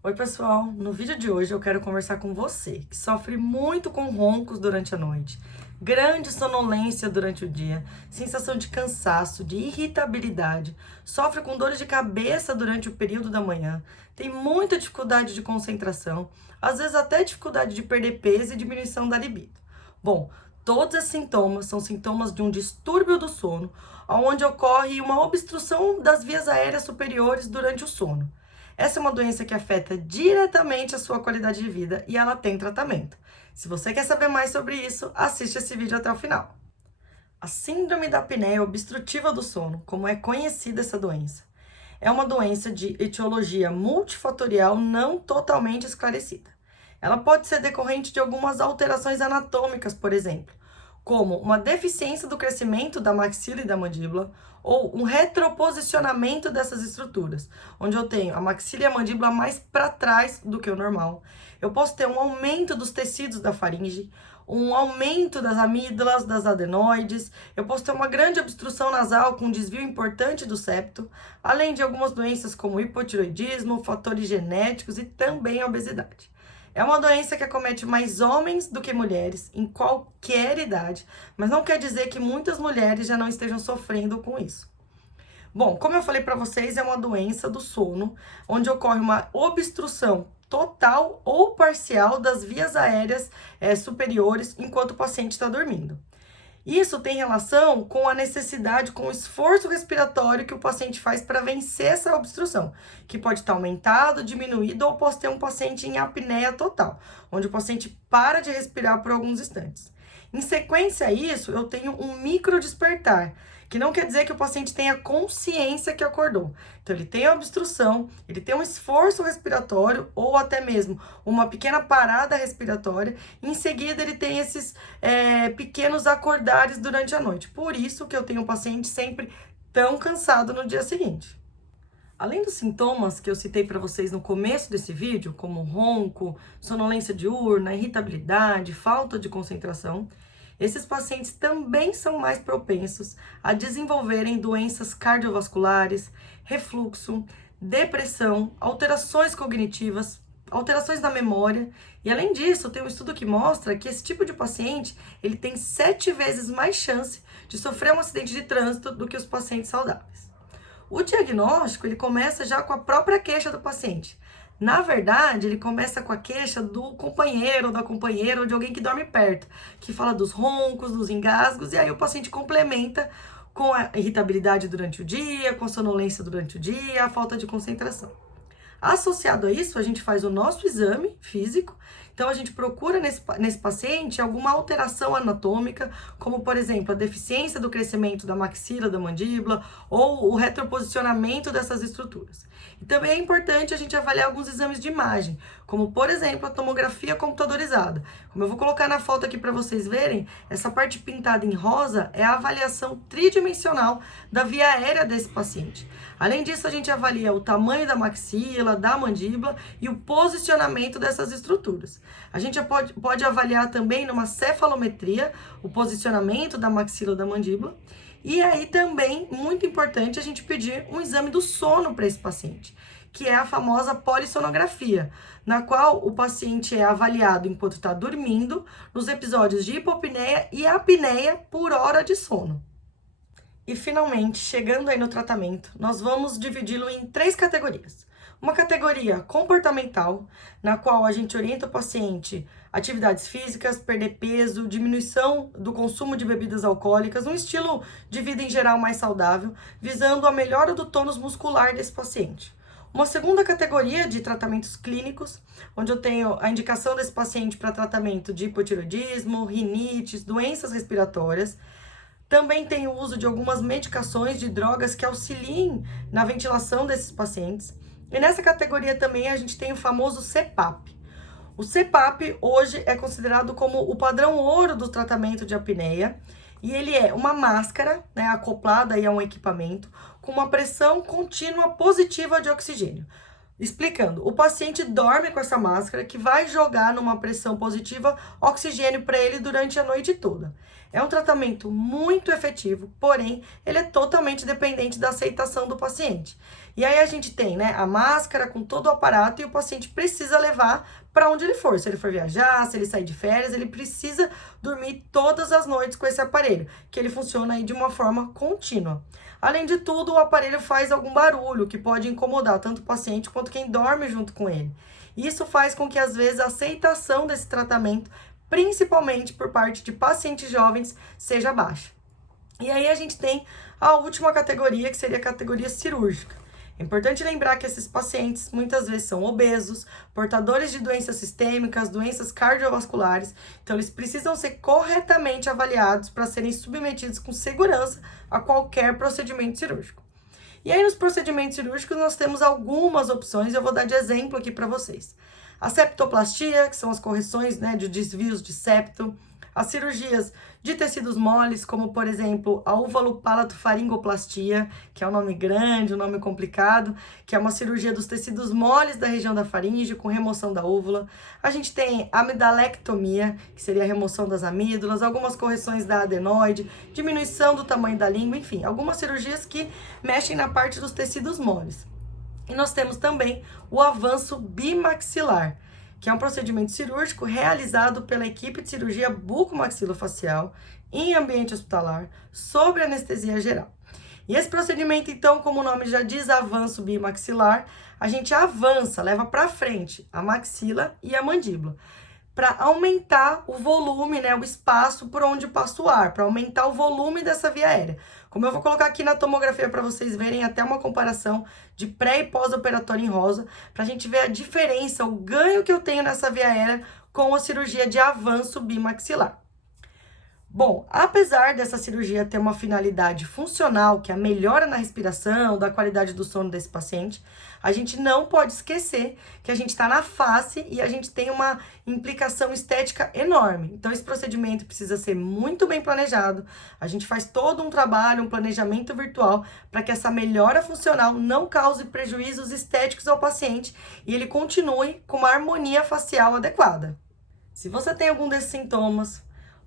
Oi, pessoal! No vídeo de hoje eu quero conversar com você que sofre muito com roncos durante a noite, grande sonolência durante o dia, sensação de cansaço, de irritabilidade, sofre com dores de cabeça durante o período da manhã, tem muita dificuldade de concentração, às vezes até dificuldade de perder peso e diminuição da libido. Bom, todos esses sintomas são sintomas de um distúrbio do sono, onde ocorre uma obstrução das vias aéreas superiores durante o sono. Essa é uma doença que afeta diretamente a sua qualidade de vida e ela tem tratamento. Se você quer saber mais sobre isso, assiste esse vídeo até o final. A síndrome da apneia obstrutiva do sono, como é conhecida essa doença, é uma doença de etiologia multifatorial não totalmente esclarecida. Ela pode ser decorrente de algumas alterações anatômicas, por exemplo, como uma deficiência do crescimento da maxila e da mandíbula, ou um retroposicionamento dessas estruturas, onde eu tenho a maxila e a mandíbula mais para trás do que o normal. Eu posso ter um aumento dos tecidos da faringe, um aumento das amígdalas, das adenoides, eu posso ter uma grande obstrução nasal com um desvio importante do septo, além de algumas doenças como hipotiroidismo, fatores genéticos e também a obesidade. É uma doença que acomete mais homens do que mulheres, em qualquer idade, mas não quer dizer que muitas mulheres já não estejam sofrendo com isso. Bom, como eu falei para vocês, é uma doença do sono, onde ocorre uma obstrução total ou parcial das vias aéreas superiores enquanto o paciente está dormindo. Isso tem relação com a necessidade, com o esforço respiratório que o paciente faz para vencer essa obstrução, que pode estar aumentado, diminuído, ou posso ter um paciente em apneia total, onde o paciente para de respirar por alguns instantes. Em sequência a isso, eu tenho um micro despertar, que não quer dizer que o paciente tenha consciência que acordou. Então, ele tem a obstrução, ele tem um esforço respiratório ou até mesmo uma pequena parada respiratória. Em seguida, ele tem esses pequenos acordares durante a noite. Por isso que eu tenho um paciente sempre tão cansado no dia seguinte. Além dos sintomas que eu citei para vocês no começo desse vídeo, como ronco, sonolência diurna, irritabilidade, falta de concentração, esses pacientes também são mais propensos a desenvolverem doenças cardiovasculares, refluxo, depressão, alterações cognitivas, alterações da memória. E além disso, tem um estudo que mostra que esse tipo de paciente, ele tem 7 vezes mais chance de sofrer um acidente de trânsito do que os pacientes saudáveis. O diagnóstico, ele começa já com a própria queixa do paciente. Na verdade, ele começa com a queixa do companheiro, da companheira ou de alguém que dorme perto, que fala dos roncos, dos engasgos, e aí o paciente complementa com a irritabilidade durante o dia, com a sonolência durante o dia, a falta de concentração. Associado a isso, a gente faz o nosso exame físico. Então, a gente procura nesse paciente alguma alteração anatômica, como, por exemplo, a deficiência do crescimento da maxila, da mandíbula, ou o retroposicionamento dessas estruturas. E também é importante a gente avaliar alguns exames de imagem, como, por exemplo, a tomografia computadorizada. Como eu vou colocar na foto aqui para vocês verem, essa parte pintada em rosa é a avaliação tridimensional da via aérea desse paciente. Além disso, a gente avalia o tamanho da maxila, da mandíbula e o posicionamento dessas estruturas. A gente pode avaliar também numa cefalometria o posicionamento da maxila da mandíbula. E aí também, muito importante, a gente pedir um exame do sono para esse paciente, que é a famosa polissonografia, na qual o paciente é avaliado enquanto está dormindo, nos episódios de hipopneia e apneia por hora de sono. E finalmente, chegando aí no tratamento, nós vamos dividi-lo em 3 categorias. Uma categoria comportamental, na qual a gente orienta o paciente a atividades físicas, perder peso, diminuição do consumo de bebidas alcoólicas, um estilo de vida em geral mais saudável, visando a melhora do tônus muscular desse paciente. Uma segunda categoria de tratamentos clínicos, onde eu tenho a indicação desse paciente para tratamento de hipotiroidismo, rinites, doenças respiratórias. Também tem o uso de algumas medicações de drogas que auxiliem na ventilação desses pacientes. E nessa categoria também a gente tem o famoso CPAP. O CPAP hoje é considerado como o padrão ouro do tratamento de apneia. E ele é uma máscara, né, acoplada aí a um equipamento, com uma pressão contínua positiva de oxigênio. Explicando, o paciente dorme com essa máscara que vai jogar numa pressão positiva oxigênio para ele durante a noite toda. É um tratamento muito efetivo, porém, ele é totalmente dependente da aceitação do paciente. E aí a gente tem, né, a máscara com todo o aparato e o paciente precisa levar para onde ele for. Se ele for viajar, se ele sair de férias, ele precisa dormir todas as noites com esse aparelho, que ele funciona aí de uma forma contínua. Além de tudo, o aparelho faz algum barulho que pode incomodar tanto o paciente quanto quem dorme junto com ele. Isso faz com que, às vezes, a aceitação desse tratamento, principalmente por parte de pacientes jovens, seja baixa. E aí a gente tem a última categoria, que seria a categoria cirúrgica. É importante lembrar que esses pacientes muitas vezes são obesos, portadores de doenças sistêmicas, doenças cardiovasculares, então eles precisam ser corretamente avaliados para serem submetidos com segurança a qualquer procedimento cirúrgico. E aí nos procedimentos cirúrgicos nós temos algumas opções, eu vou dar de exemplo aqui para vocês. A septoplastia, que são as correções, né, de desvios de septo, as cirurgias de tecidos moles, como por exemplo a úvalo-palato-faringoplastia, que é um nome grande, um nome complicado, que é uma cirurgia dos tecidos moles da região da faringe com remoção da úvula. A gente tem a amidalectomia, que seria a remoção das amígdalas, algumas correções da adenoide, diminuição do tamanho da língua, enfim, algumas cirurgias que mexem na parte dos tecidos moles. E nós temos também o avanço bimaxilar, que é um procedimento cirúrgico realizado pela equipe de cirurgia bucomaxilofacial em ambiente hospitalar, sob anestesia geral. E esse procedimento, então, como o nome já diz, avanço bimaxilar, a gente avança, leva para frente a maxila e a mandíbula, para aumentar o volume, né, o espaço por onde passa o ar, para aumentar o volume dessa via aérea. Como eu vou colocar aqui na tomografia para vocês verem até uma comparação de pré e pós-operatório em rosa, para a gente ver a diferença, o ganho que eu tenho nessa via aérea com a cirurgia de avanço bimaxilar. Bom, apesar dessa cirurgia ter uma finalidade funcional, que é a melhora na respiração, da qualidade do sono desse paciente, a gente não pode esquecer que a gente está na face e a gente tem uma implicação estética enorme. Então, esse procedimento precisa ser muito bem planejado. A gente faz todo um trabalho, um planejamento virtual para que essa melhora funcional não cause prejuízos estéticos ao paciente e ele continue com uma harmonia facial adequada. Se você tem algum desses sintomas,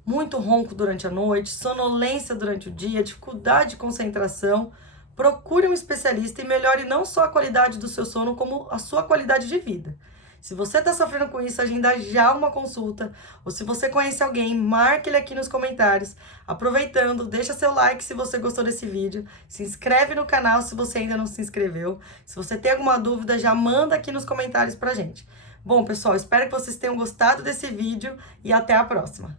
muito ronco durante a noite, sonolência durante o dia, dificuldade de concentração, procure um especialista e melhore não só a qualidade do seu sono, como a sua qualidade de vida. Se você está sofrendo com isso, agenda já uma consulta, ou se você conhece alguém, marque ele aqui nos comentários. Aproveitando, deixa seu like se você gostou desse vídeo, se inscreve no canal se você ainda não se inscreveu. Se você tem alguma dúvida, já manda aqui nos comentários pra gente. Bom, pessoal, espero que vocês tenham gostado desse vídeo e até a próxima.